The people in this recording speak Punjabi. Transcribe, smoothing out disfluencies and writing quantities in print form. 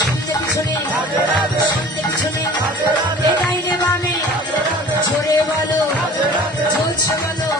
সামনে পিছনে সামনে পিছনে এ ডাইনে বামে জোরে বলো, ঝুলছে বলো।